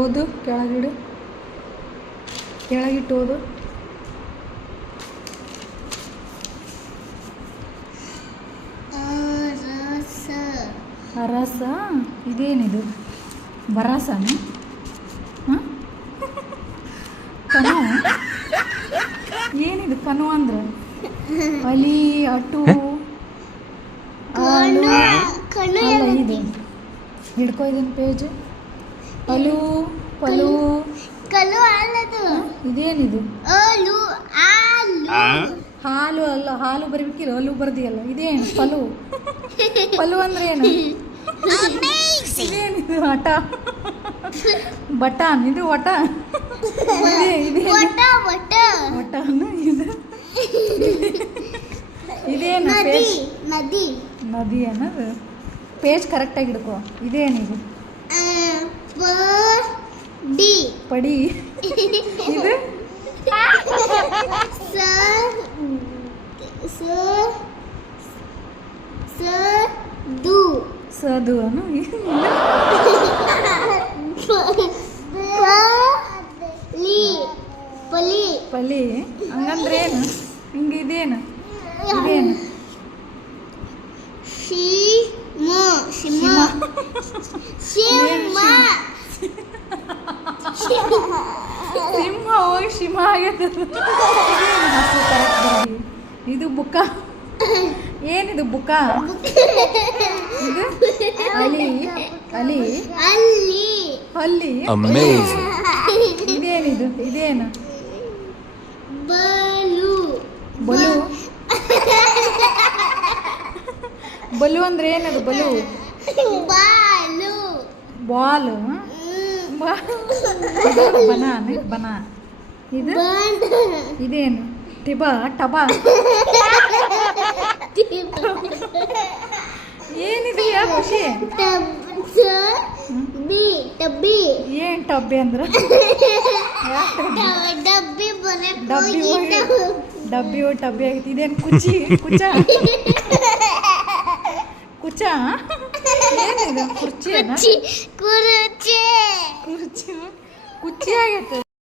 ಓದು ಕೆಳಗಿಡು, ಕೆಳಗಿಟ್ಟು ಓದು. ಅರಸ. ಇದೇನಿದು? ಬರಸನ? ಹಾಂ, ಕನು. ಏನಿದು ಕನು ಅಂದ್ರೆ? ಅಲಿ, ಅಟು, ಆಲು. ಅಲ್ಲ, ಇದೆ. ಹಿಡ್ಕೊ ಇದನ್ನ ಪೇಜ್. ಅಲು, ಪಲು. ಇದೇನಿದು? ಹಾಲು ಅಲ್ಲ, ಹಾಲು ಬರಬೇಕಿಲ್ಲ, ಅಲು ಬರ್ದಿಯಲ್ಲ. ಇದೇನು? ಪಲು. ಪಲು ಅಂದ್ರೆ ಏನು? ಇದೇನಿದು? ಆಟ. ಬಟಾನ್. ಇದು ಒಟ. ಒಟಾನ ಇದು. ಇದೇನು? ನದಿ ಅನ್ನೋದು. ಪೇಜ್ ಕರೆಕ್ಟಾಗಿ ಹಿಡ್ಕೊ. ಇದೇನಿದು? ಪಡಿ. ಇದು ಸದು ಅನ್ನು. ಪಲಿ ಹಂಗಂದ್ರೆ ಏನು? ಹಿಂಗೆ ಇದೇನು? ಇದೇನು? ಸಿಂಹ ಹೋಗಿ ಶಿಮ ಆಗೈತೆ. ಇದು ಬುಕ್ಕ. ಏನಿದು ಬುಕ್ಕ? ಇದು ಅಲಿ. ಅಲಿ, ಹಲ್ಲಿ. ಇದೇನಿದು? ಇದೇನು? ಬಲು. ಬಲು ಅಂದ್ರೆ ಏನದು? ಬಲು. ಬಾಲು. ಬನ. ಇದು ಇದೇನು? ಟಬಾ. ಏನಿದೆ? ಯಾ ಖುಷಿ. ಏನ್ ಟಬ್ಬಿ ಅಂದ್ರೆ? ಡಬ್ಬಿ ಆಗೈತಿ. ಇದೇನು? ಕುಚ್ಚ. ಏನಿದೆ? ಕುರ್ಚಿ ಆಗೈತೆ.